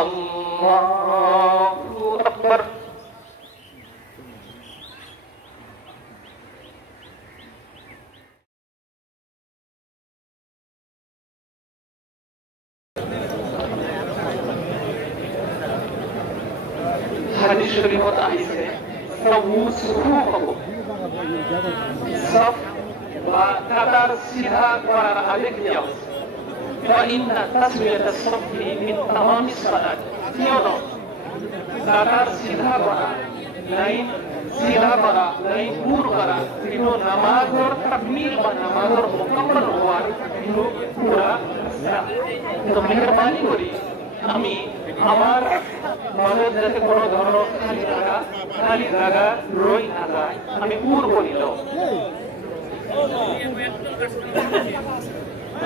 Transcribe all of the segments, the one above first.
আল্লাহু আকবার। হাদিস শরীফত আহিছে সাউ সুফুফাকুম, সাফ বা কাতার সিধা করার আদেশ দেওয়া হয়েছে। ফাইন্না তাসবিয়াতাস সাফি মিন তামামিস সালাত, কিয়নো কাতার সিধা করা, লাইন সিধা করা, লাইন পুর করা কিন্তু নামাজের তাকমিল বা নামাজের মুকাম্মাল হওয়ার কিন্তু পুরা তো মেহরবানি করি আমি আমার মনের যাতে কোনো ধরনের খালি জায়গা রই না যায়, আমি পুর করিল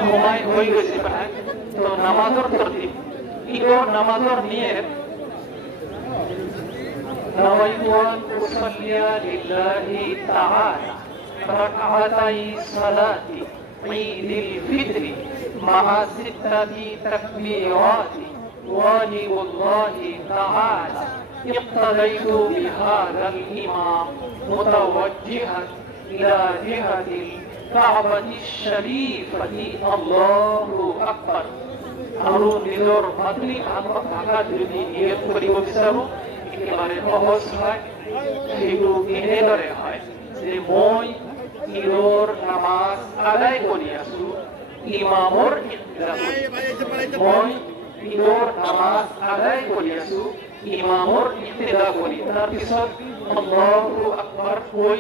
সময় হয়ে গেছে প্রায়। তো নামাজের তরতিব ইগোর নামাজের নিয়ত نويت أن أصلي لله تعالى ركعتي صلاة عيد الفطر مع 6 تكبيرات واجب الله تعالى. اقتديت بهذا الإمام متوجها إلى جهة الكعبة الشريفة. الله أكبر. আৰু নিজৰ ভাষাত যদি নিয়ত কৰিব বিচাৰো একেবাৰে সহজ হয়। সেইটো এনেদৰে হয় যে মই ঈদৰ নামাজ আদায় কৰি আছো ইমামৰ ইক্তেদা কৰি। মই ঈদৰ নামাজ আদায় কৰি আছো ইমামৰ ইক্তেদা কৰি। তাৰপিছত আল্লাহু আকবার কৈ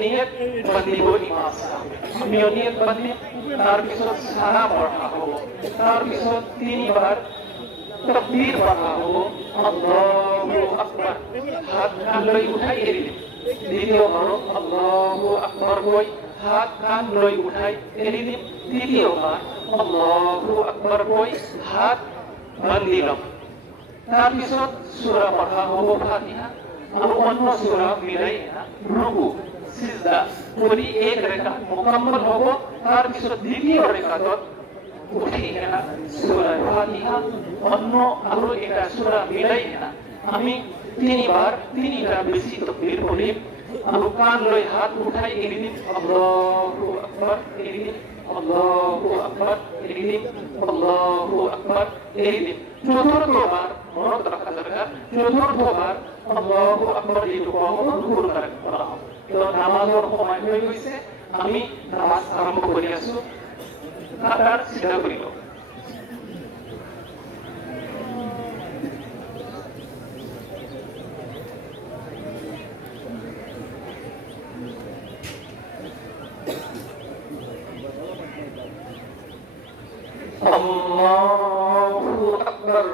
নিয়ত বান্ধিব ইমাম সাহেব। আমিও নিয়ত বান্ধিম, তাৰপিছত সালাম পঢ়া হ'ব, তাৰপিছত 3 বাৰ তাকবীর পড়া হব আল্লাহু আকবার। হাত কান লৈ উঠাই এৰি দিম। দ্বিতীয়বাৰ আল্লাহু আকবার কৈ হাত কান লৈ উঠাই এৰি দিম। তৃতীয়বাৰ আল্লাহু আকবার কৈ হাত বান্ধি ল'ম। তাৰপিছত সূৰা পঢ়া হ'ব ফাতিহা আৰু অন্য সূৰা মিলাই ৰুকু সিজদা কৰি এক ৰেখাত মুকাম্মাল হ'ব। তাৰপিছত দ্বিতীয় ৰেখাত উঠি সূরা ফাতিহা অন্য আৰু এটা সূরা মিলাই আমি 3 বাৰ 3টা বেশি তাকবীর পড়িম আৰু কান লৈ হাত উঠাই এৰি দিম আল্লাহু আকবার এৰি দিম আল্লাহু আকবার এৰি দিম আল্লাহু আকবার এৰি দিম। চতুৰ্থবাৰ মনত ৰাখা দৰকাৰ, চতুৰ্থবাৰ আল্লাহু আকবার এইটো অনুভৱ কৰা হ'ব। তো নামাজৰ সময় হৈ গৈছে, আমি নামাজ আৰম্ভ কৰি আছো। কাতার সিধা করিল। আল্লাহু আকবার।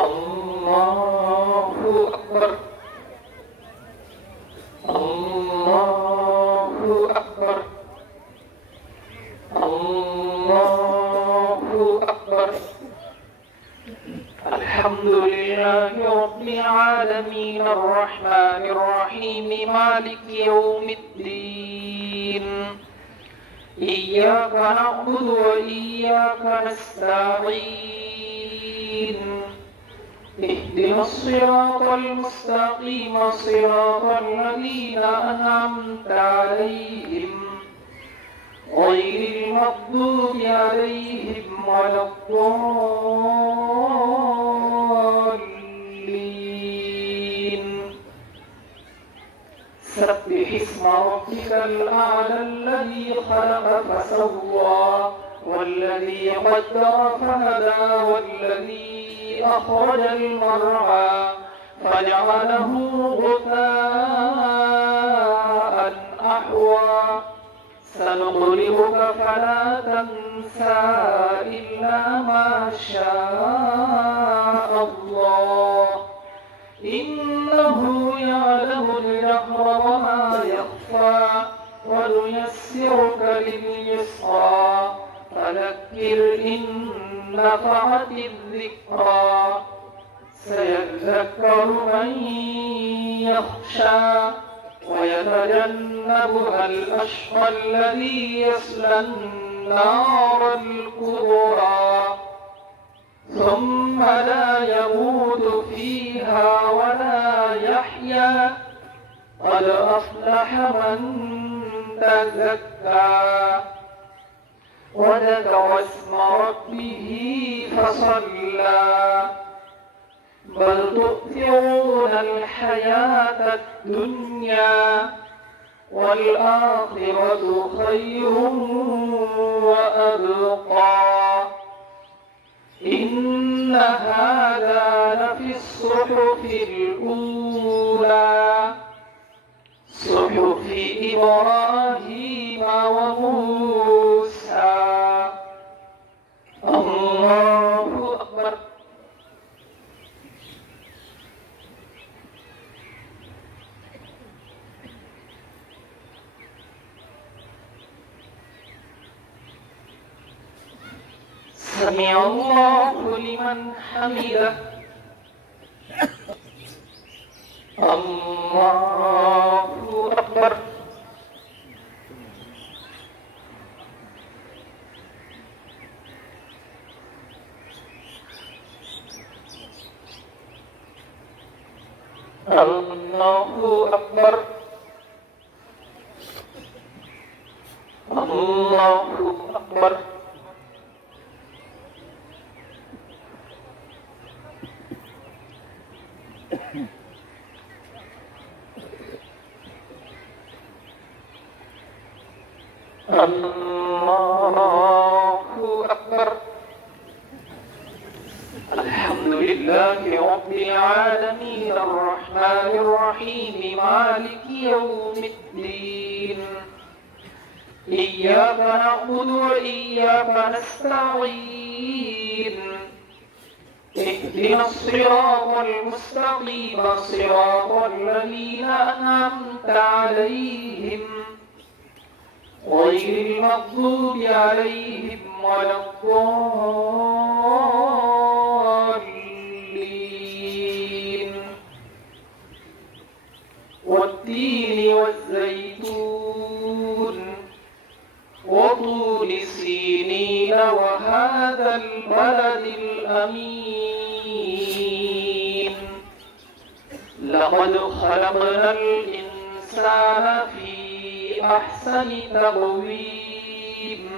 Allahu Akbar. Allahu Akbar. Allahu Akbar. Alhamdulillahi Rabbil Alamin Ar-Rahmanir Rahim Maliki Yawmiddin. Iyyaka na'budu wa iyyaka nasta'in. اهدنا الصراط المستقيم صراط الذين أنعمت عليهم غير المغضوب عليهم ولا الضالين. سبح اسم ربك الأعلى الذي خلق فسوى والذي قدر فهدى والذي أخرج المرعى فجعله غثاء أحوى. سنقرئك فلا تنسى إلا ما شاء الله إنه يعلم الجهر وما يخفى ونيسرك لليسرى فذكر إن نفعت الذكرى. سيذكر من يخشى ويتجنبها الأشقى الذي يصلى النار الكبرى ثم لا يموت فيها ولا يحيا قد أفلح من تزكى وذكر اسم ربه فصلى بل تؤثرون الحياة الدنيا والآخرة خير وأبقى إن هذا لفي الصحف الأولى صحف إبراهيم وموسى. الله أكبر. سمع الله لمن حمده. الله أكبر. الله أكبر. الله أكبر. الله أكبر. الحمد لله رب العالمين الرحمن الرحيم مالك يوم الدين إياك نعبد وإياك نستعين اهدنا الصراط المستقيم صراط الذين أنعمت عليهم غير المغضوب عليهم ولا الضالين والتين والزيتون وطول سينين وهذا البلد الأمين لقد خلقنا الإنسان في أحسن تقويم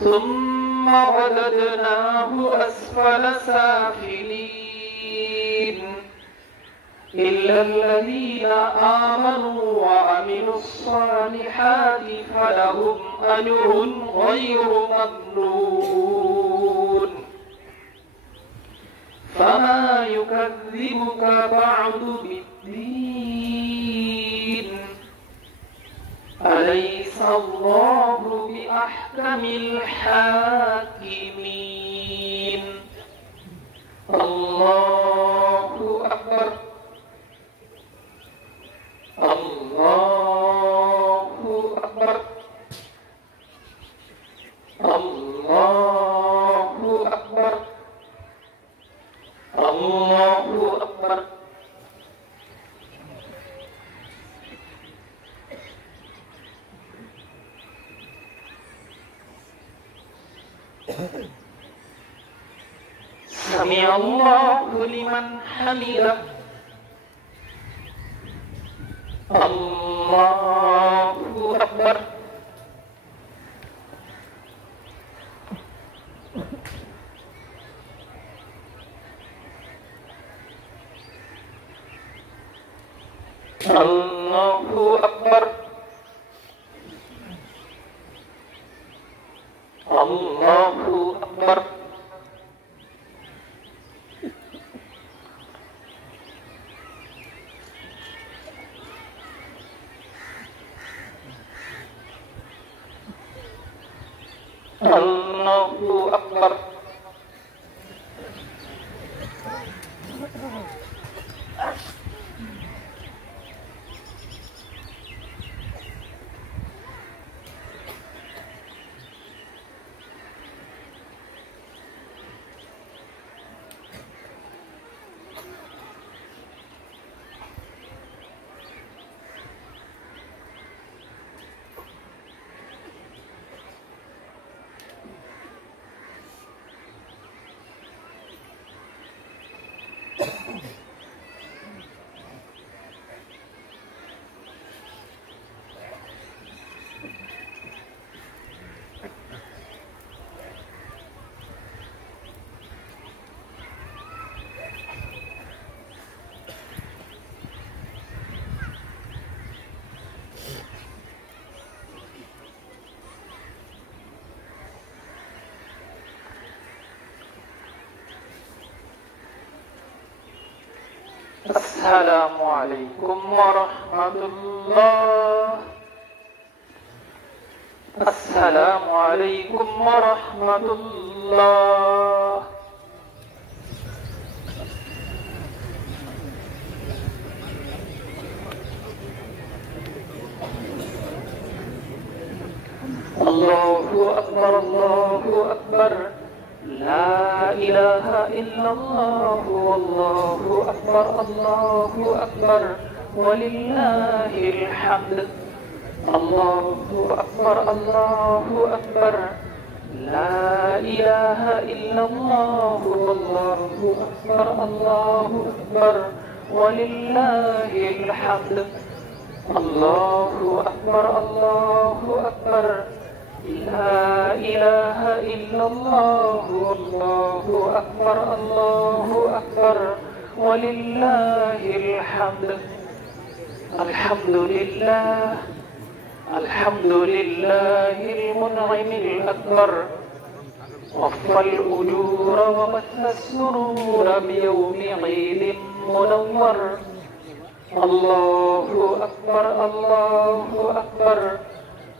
ثم رددناه أسفل سافلين إلا الذين آمنوا وعملوا الصالحات فلهم أجر غير ممنون فما يكذبك بعد بالدين أليس الله بأحكم الحاكمين. الله أكبر. الله أكبر. الله أكبر. الله أكبر. سمع الله لمن حمده. الله أكبر. الله أكبر. الله أكبر. الله أكبر. السلام عليكم ورحمة الله. السلام عليكم ورحمة الله. الله أكبر الله أكبر. لا إله إلا الله والله أكبر الله أكبر ولله الحمد. الله أكبر الله أكبر. لا إله إلا الله والله أكبر الله أكبر ولله الحمد. الله أكبر الله أكبر. لا إله إلا الله والله أكبر الله أكبر ولله الحمد. الحمد لله. الحمد لله المنعم الأكبر. وفى الأجور وبث السرور بيوم عيد منور. الله أكبر الله أكبر.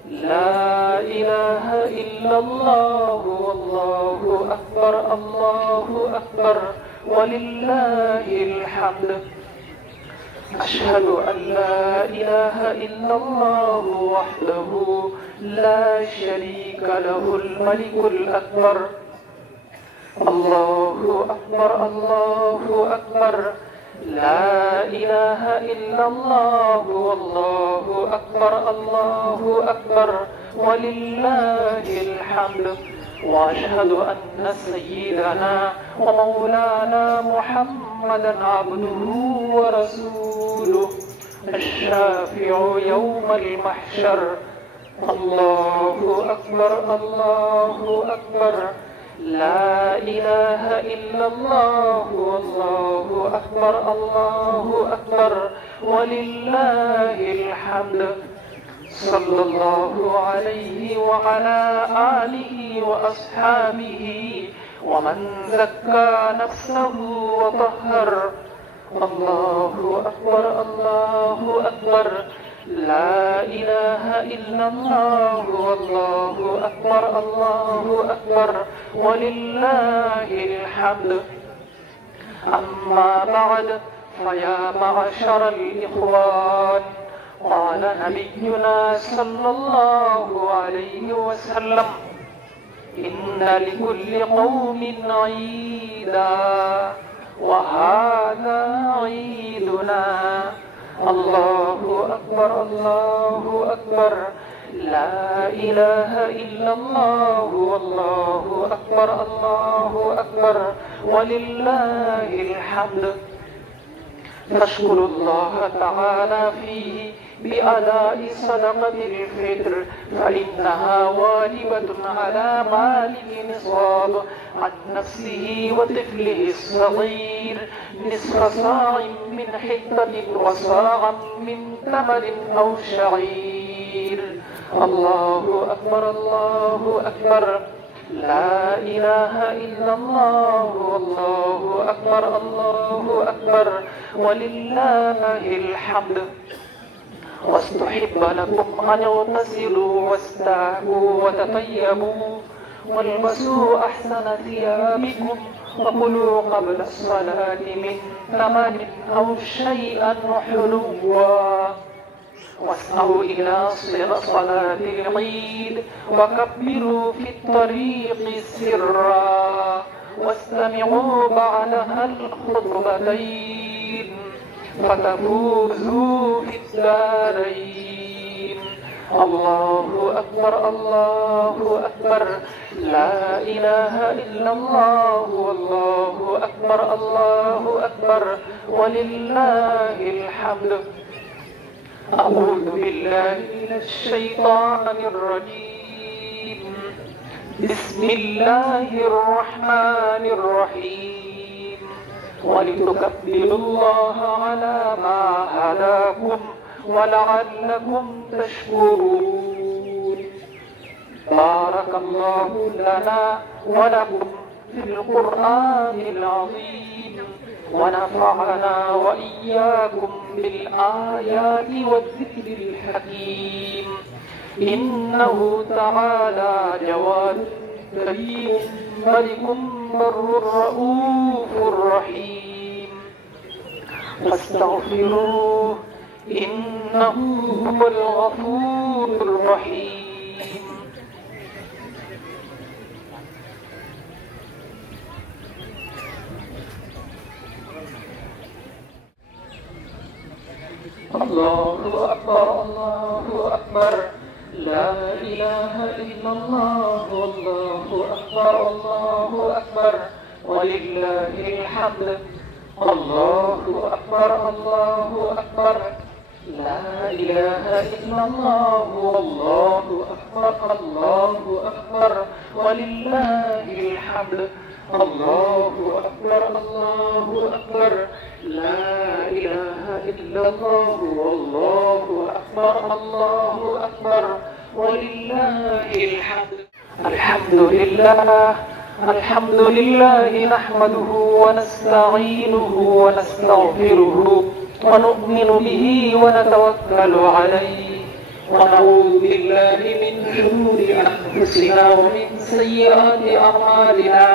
لا إله إلا الله والله أكبر الله أكبر ولله الحمد. أشهد أن لا إله إلا الله وحده لا شريك له الملك الأكبر. الله أكبر الله أكبر. لا إله إلا الله والله أكبر الله أكبر ولله الحمد. وأشهد أن سيدنا ومولانا محمدا عبده ورسوله الشافع يوم المحشر. الله أكبر الله أكبر. لا إله إلا الله والله أكبر الله أكبر ولله الحمد. صلى الله عليه وعلى آله وأصحابه ومن زكى نفسه وطهر. الله أكبر الله أكبر. لا إله إلا الله والله أكبر الله أكبر ولله الحمد. أما بعد، فيا معشر الإخوان، قال نبينا صلى الله عليه وسلم: إن لكل قوم عيدا وهذا عيدنا. الله أكبر الله أكبر. لا إله إلا الله والله أكبر الله أكبر ولله الحمد. نشكر الله تعالى فيه بأداء صدقة الفطر، فإنها واجبة على مالك نصاب عن نفسه وطفله الصغير نصف صاع من حنطة وصاعا من تمر أو شعير. الله أكبر الله أكبر. لا إله إلا الله والله أكبر الله أكبر ولله الحمد. واستحب لكم أن اغتسلوا واستاكوا وتطيبوا والبسوا أحسن ثيابكم وكلوا قبل الصلاة من تمر أو شيئا حلوا. واسعوا إلى صلاة العيد وكبروا في الطريق سرا واستمعوا بعدها الخطبتين فتفوزوا في الدارين. الله أكبر الله أكبر. لا إله إلا الله والله أكبر الله أكبر ولله الحمد. أعوذ بالله من الشيطان الرجيم. بسم الله الرحمن الرحيم. ولتكبروا الله على ما هداكم ولعلكم تشكرون. بارك الله لنا ولكم في القرآن العظيم ونفعنا وإياكم بالآيات والذكر الحكيم. إنه تعالى جواد كريم ملك بر رؤوف رحيم. فاستغفروه إنه هو الغفور الرحيم. الله أكبر الله أكبر لا إله إلا الله والله أكبر الله أكبر ولله الحمد. الله أكبر الله أكبر لا إله إلا الله والله أكبر الله أكبر ولله الحمد. الله أكبر الله أكبر لا إله إلا الله والله أكبر الله أكبر ولله الحمد. الحمد لله الحمد لله نحمده ونستعينه ونستغفره ونؤمن به ونتوكل عليه ونعوذ بالله من شرور أنفسنا ومن سيئات أعمالنا.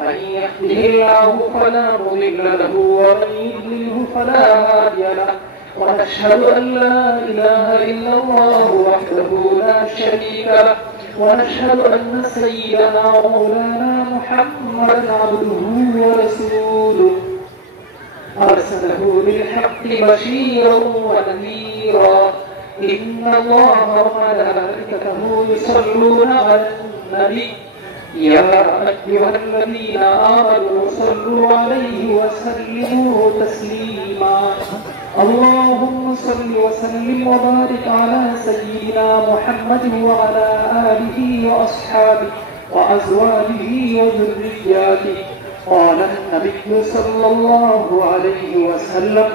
من يهده الله فلا مضل له ومن يضلله فلا هادي له. ونشهد أن لا إله إلا الله وحده لا شريك له. ونشهد أن سيدنا ومولانا محمدا عبده ورسوله أرسله بالحق بشيرا ونذيرا. إن الله وملائكته يصلون على النبي يا أيها الذين آمنوا صلوا عليه وسلموا تسليما. اللهم صل وسلم وبارك على سيدنا محمد وعلى آله وأصحابه وأزواجه وذرياته. قال النبي صلى الله عليه وسلم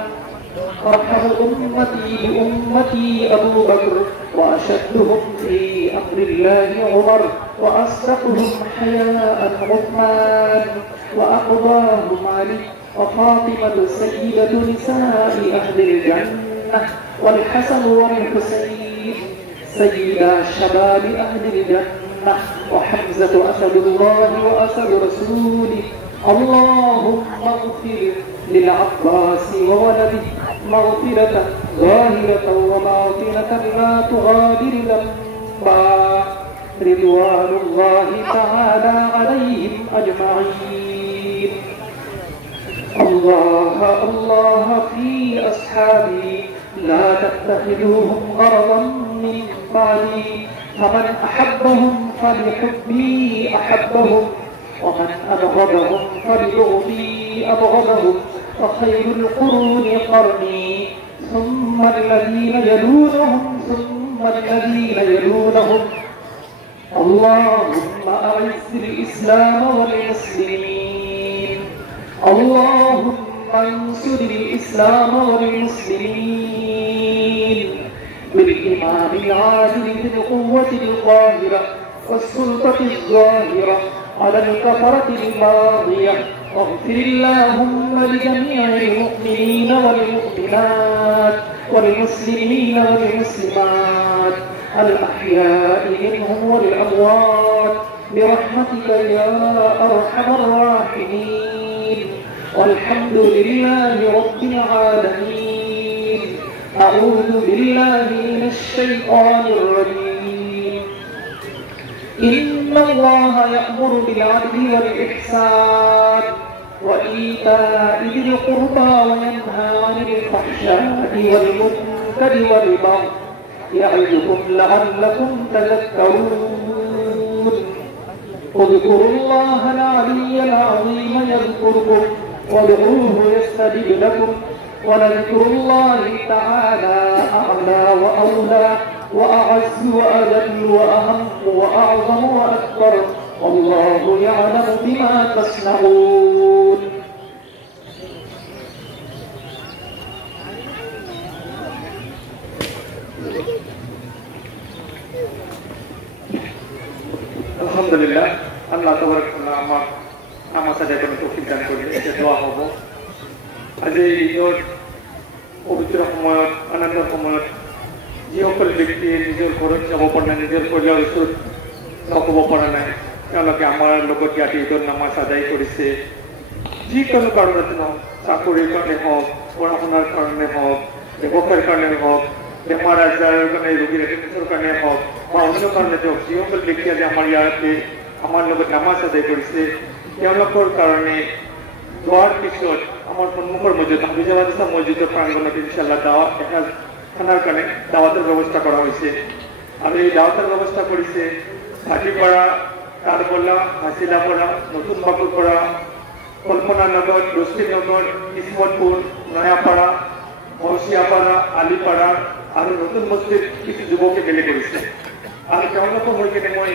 أرحم أمتي بأمتي أبو بكر وأشدهم في أمر الله عمر وأصدقهم حياء عثمان وأقضاهم علي وفاطمة سيدة نساء أهل الجنة والحسن والحسين سيدا شباب أهل الجنة وحمزة أسد الله وأسد رسوله. اللهم اغفر للعباس وولده مغفرة ظاهرة وباطنة لا تغادر ذنبا. رضوان الله تعالى عليهم أجمعين. الله الله في أصحابي لا تتخذوهم غرضا من بعدي. فمن أحبهم فلحبي أحبهم ومن أبغضهم فلبغضي أبغضهم. وخير القرون قرني ثم الذين يلونهم ثم الذين يلونهم. اللهم أعز الإسلام والمسلمين. اللهم انصر الإسلام والمسلمين بالإمام العادل بالقوة القاهرة والسلطة الظاهرة على الكفرة الباغية. واغفر اللهم لجميع المؤمنين والمؤمنات والمسلمين والمسلمات الأحياء منهم والأموات برحمتك يا أرحم الراحمين. والحمد لله رب العالمين. أعوذ بالله من الشيطان الرجيم. إن الله يأمر بالعدل والإحسان وإيتاء ذي القربى وينهى عن الفحشاء والمنكر والبغي يعظكم لعلكم تذكرون. اذكروا الله العلي العظيم يذكركم وادعوه يستجب لكم ولذكر الله تعالى أعلى وأولى وأعز وأجل وأهم وأعظم وأكبر والله يعلم بما تصنعون. আলহামদুলিল্লাহ আল্লাহ তাবারাক ওয়া তাআলা আমার সাথে কোনো তৌফিক দান করলে এটা দোয়া হবে আজি ঈদৰ পবিত্ৰ সময়ত আনন্দৰ সময়ত যিসকল ব্যক্তিয়ে নিজৰ ঘৰত যাব পৰা নাই, নিজৰ পৰিয়ালৰ ওচৰত লগ হ'ব পৰা নাই, তেওঁলোকে আমাৰ লগত ইয়াত ঈদৰ নামাজ আদায় কৰিছে। যিকোনো কাৰণতে নহওক, চাকৰিৰ কাৰণে হওক, পঢ়া শুনাৰ কাৰণে হওক, ব্যৱসায়ৰ কাৰণে হওক, বেমাৰ আজাৰৰ কাৰণে, ৰোগীৰ এটেণ্ডেঞ্চৰ কাৰণে হওক বা অন্য কাৰণতে হওক, যিসকল ব্যক্তি আজি আমাৰ ইয়াতে আমাৰ লগত নামাজ আদায় কৰিছে, তেওঁলোকৰ কাৰণে দোৱাৰ পিছত আমাৰ সন্মুখৰ মছজিদ হাফিজাবাদ মছজিদৰ প্ৰাংগণত ইনশাআল্লাহ খানাৰ কাৰণে দাৱাতৰ ব্যৱস্থা কৰা হৈছে। আৰু এই দাৱাতৰ ব্যৱস্থা কৰিছে ভাটিপাৰা, কালবলা, হাছিলাপাৰা, নতুন বাকুৰপাৰা, কল্পনা নগৰ, দস্তিনগৰ, কিসমতপুৰ, নয়াপাৰা, মৌচিয়াপাৰা, আলিপাৰা আৰু নতুন মছজিদ কিছু যুৱকে মিলি কৰিছে। আৰু তেওঁলোকৰ হৈ কিনে মই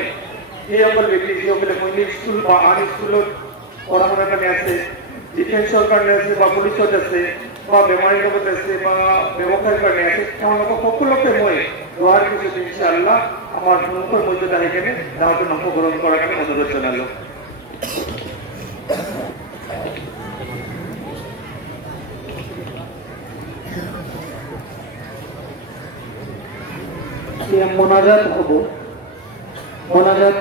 এইসকল ব্যক্তি যিসকলে সৈনিক স্কুল বা আন স্কুলত পঢ়া শুনাৰ কাৰণে আছে, ডিফেন্সৰ কাৰণে আছে বা পুলিচত আছে বা বেমাৰীৰ লগত আছে বা ব্যৱসায়ৰ কাৰণে আছে, তেওঁলোকক সকলোকে মই দোৱাৰ পিছত ইনশাআল্লাহ আমাৰ সন্মুখৰ মছজিদ আহি কেনে দাৱাতত অংশগ্ৰহণ কৰাৰ কাৰণে অনুৰোধ জনালোঁ। মোনাজাত হ'ব। মোনাজাত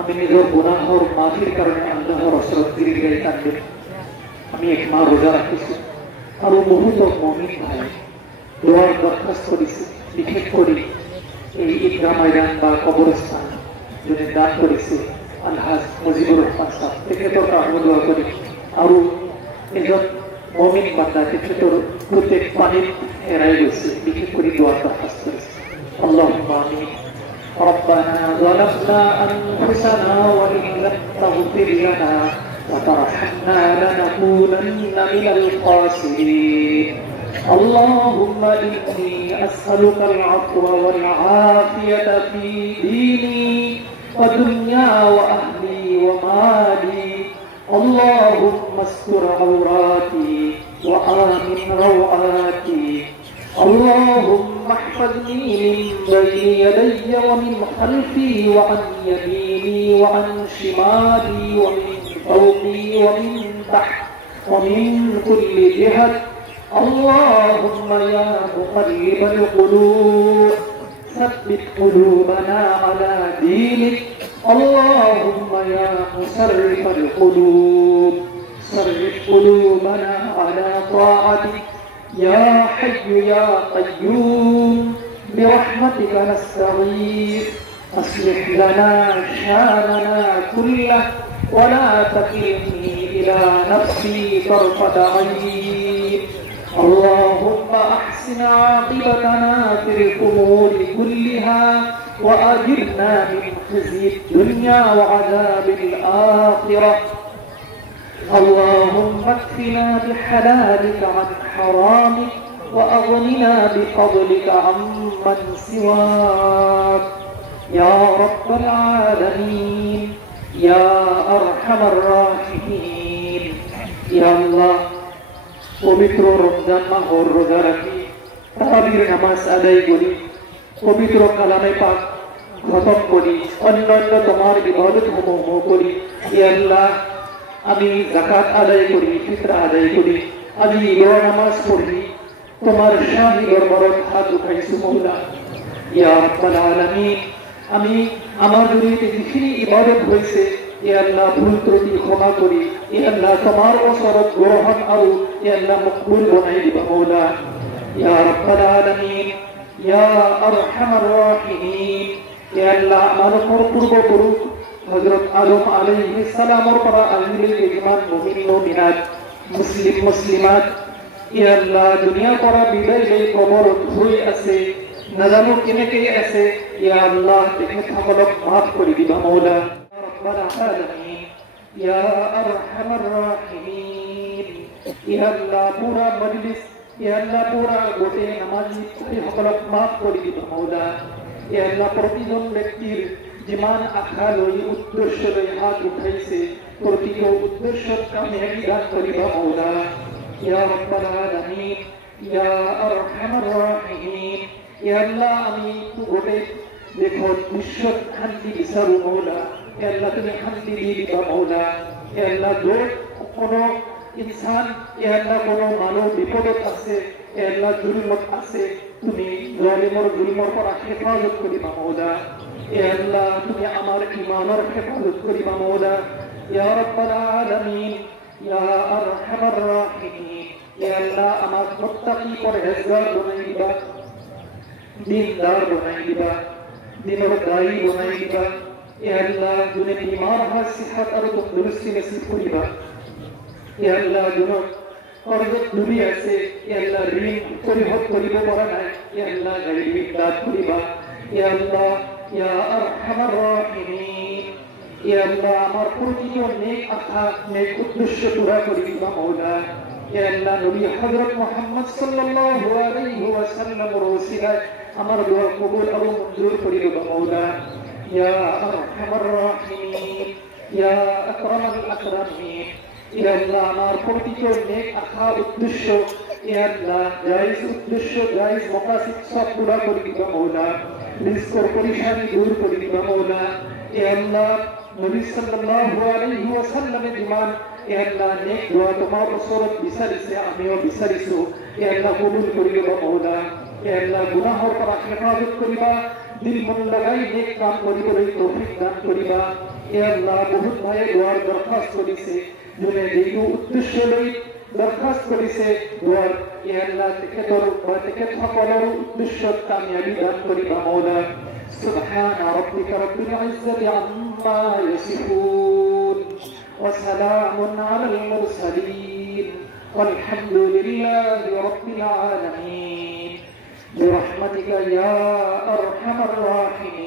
আমি নিজৰ গুনাহৰ মাফিৰ কাৰণে আল্লাহৰ ওচৰত গিৰিগিৰাই কান্দিম। আমি এক মাহ ৰোজা ৰাখিছোঁ আৰু বহুত মুমিন ভাই দোৱাৰ দৰখাস্ত কৰিছে, বিশেষ কৰি এই ঈদগাহ ময়দান বা কবৰস্থান যোনে দান কৰিছে আলহাজ মুজিবুৰ ৰহমান সাহেব, তেখেতৰ কাৰণে দোৱা কৰি আৰু এজন মুমিন বান্দা তেখেতৰ প্ৰত্যেক পানীত হেৰাই গৈছে, বিশেষ কৰি দোৱাৰ দৰখাস্ত কৰিছে। اللهم آمين. ربنا ظلمنا أنفسنا وإن لم تغفر لنا وترحمنا لنكونن من الخاسرين. اللهم إني أسألك العفو والعافية في ديني ودنيا وأهلي ومالي. اللهم استر عوراتي وآمن روعاتي. اللهم احفظني من بين يدي ومن خلفي وعن يميني وعن شمالي ومن فوقي ومن تحت ومن كل جهة. اللهم يا مقلب القلوب ثبت قلوبنا على دينك. اللهم يا مصرف القلوب صرف قلوبنا على طاعتك. يا حي يا قيوم برحمتك نستغيث. أصلح لنا شأننا كله ولا تكلني إلى نفسي طرفة عين. اللهم أحسن عاقبتنا في الأمور كلها وأجرنا من خزي الدنيا وعذاب الآخرة. اللهم اكفنا بحلالك عن حرامك وأغننا بفضلك عمن سواك يا رب العالمين يا أرحم الراحمين. يا الله পবিত্র রমজান মাহর রোজা রাখি, তারাবির নামাজ আদায় করি, পবিত্র কালামে পাক খতম করি, অন্যান্য তোমার ইবাদত সমূহ করি। ইয়া আল্লাহ আমি যাকাত আদায় করি, ফিতরা আদায় করি, আজি ঈদের নামাজ পড়ি, তোমার শাহী দরবারত হাত উঠাইছো মওলা। ইয়া রাব্বাল আলামিন আমি আমার জড়িয়ে যিখিনি ইবাদত হয়েছে ইয়া আল্লাহ ভুল ত্রুটি ক্ষমা করি। ইয়া আল্লাহ তোমার ওসরত গ্রহণ আৰু ইয়া আল্লাহ মকবুল বনাই দিবা মওলা। ইয়া রাব্বাল আলামিন ইয়া আরহামার রাহিমিন। ইয়া আল্লাহ আমার পূর্বপুরুষ হযরত আদম আলাইহিস সালামের পর আজমিলে ইমান মুমিন মুমিনাত মুসলিম মুসলিমাত ইয়া আল্লাহ দুনিয়া পর বিদায় লই কবর হয়ে আছে, নাজানো কেনেকে আছে। ইয়া আল্লাহ তেখেতসকলক মাফ কৰি দিবা মওলা। رب العالمين يا أرحم الراحمين. يا الله پورا مجلس يا الله پورا গোটে নামাজি সকলক মাফ কৰি দিবা মওলা। ইয়া আল্লাহ প্ৰতিজন ব্যক্তিৰ যিমান আশা লৈ উদ্দেশ্য লৈ হাত উঠাইছে প্ৰতিটো উদ্দেশ্যত কামিয়াবি দান কৰিবা মওলা। ইয়া রাব্বাল আলামিন ইয়া আরহামার রাহিমিন। ইয়া আল্লাহ আমি গোটে দেখো বিশ্বত শান্তি বিচাৰো মওলা। আল্লাহ তুমি শান্তি দিবা মওলা। আল্লাহ য'ত কোনো ইনসান এ আল্লাহ কোন মানব বিপদত আছে এ আল্লাহ জুলমত আছে তুমি জালিমর জুলমর পর হেফাজত করিবা মওলা এ আল্লাহ তুমি আমার ঈমানের হেফাজত করিবা মওলা ইয়া রাব্বাল আলামিন ইয়া আরহামার রাহিমিন এ আল্লাহ আমার মুত্তাকি পরহেজগার বানাই দিবা दीनदार बनाई दिबा दिनों दाई बनाई दिबा ए अल्लाह जुने बीमार है सेहत और तंदुरुस्ती नसीब करिबा ए अल्लाह जुनो और जो दुनिया से ए अल्लाह ऋण परिहत करिबो पारा নাই ए अल्लाह गरीब दात करिबा ए अल्लाह या अरहमर राहिमीन ए अल्लाह আমার প্রতিটি নেক আশা নেক উদ্দেশ্য পুরা করিবা মওলা এ আল্লাহ নবী হযরত মুহাম্মদ সাল্লাল্লাহু আলাইহি ওয়াসাল্লাম রসিলায় আমার দোয়া কবুল এবং মঞ্জুর করিবা মওলা ইয়া আরহামার রাহিমিন ইয়া আকরামাল আকরামিন ইয়া আল্লাহ আমার প্রতিটি নেক আশা উদ্দেশ্য এ আল্লাহ জায়েজ উদ্দেশ্য জায়েজ মাকাসিদ সব পুরা করিবা মওলা রিজকের পরিশানি দূর করিবা মওলা এ আল্লাহ নবী সাল্লাল্লাহু আলাইহি ওয়াসাল্লামের জীবন এ আল্লাহ নেক দোয়া তোমার ওসরত বিচারিছে আমিও বিচারিছো এ আল্লাহ কবুল করিবা মওলা এ আল্লাহ গুনাহর পর হেফাজত করিবা দিল মন লাগাই নেক কাম করিবলৈ তৌফিক দান করিবা এ আল্লাহ বহুত ভাই দোয়ার দরখাস্ত করিছে জুনে যেটো উদ্দেশ্য লৈ দরখাস্ত করিছে দোয়ার এ আল্লাহ তেখেতৰ সকলৰ উদ্দেশ্যত কামিয়াবি দান করিবা মওলা سبحان ربك رب العزة عما يصفون وسلام على المرسلين والحمد لله رب العالمين برحمتك يا أرحم الراحمين